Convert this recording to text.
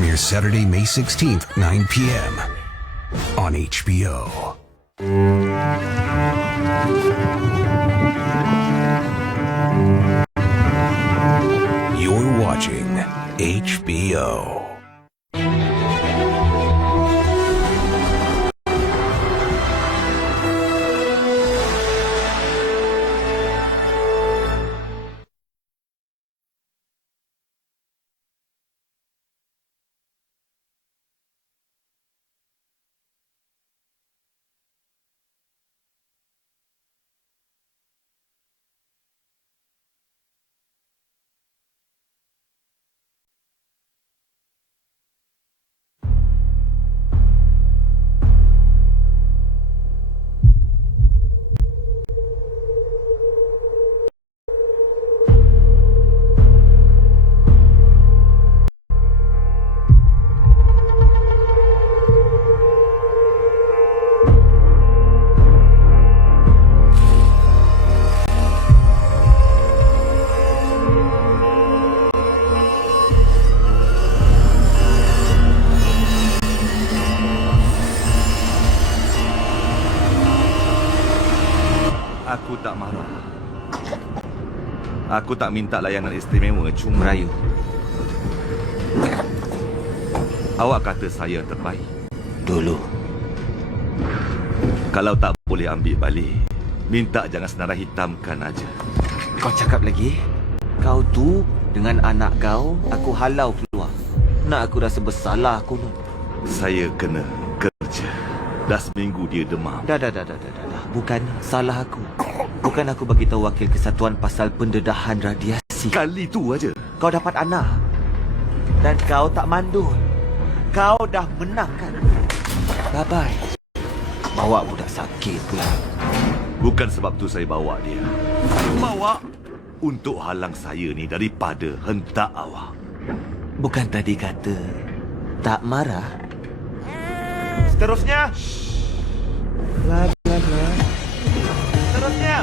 Premieres Saturday, May 16th, 9 p.m. on HBO. You're watching HBO. Aku tak marah. Aku tak minta layanan istimewa, cuma Merayu. awak kata saya terbaik. Dulu. Kalau tak boleh ambil balik, minta jangan senara hitamkan aja. Kau cakap lagi? Kau tu dengan anak kau, aku halau keluar. Nak aku rasa bersalah aku ni. Saya kena kerja. Dah seminggu dia demam. Dah. Bukan salah aku. Bukan aku bagi tahu wakil kesatuan pasal pendedahan radiasi. Kali tu aja. Kau dapat anak. Dan kau tak mandul. Kau dah menang kan? Bye-bye. Bawa budak sakit pula. Bukan sebab tu saya bawa dia. Bawa untuk halang saya ni daripada hentak awak. Bukan tadi kata tak marah? Seterusnya. Bla bla bla. Seterusnya.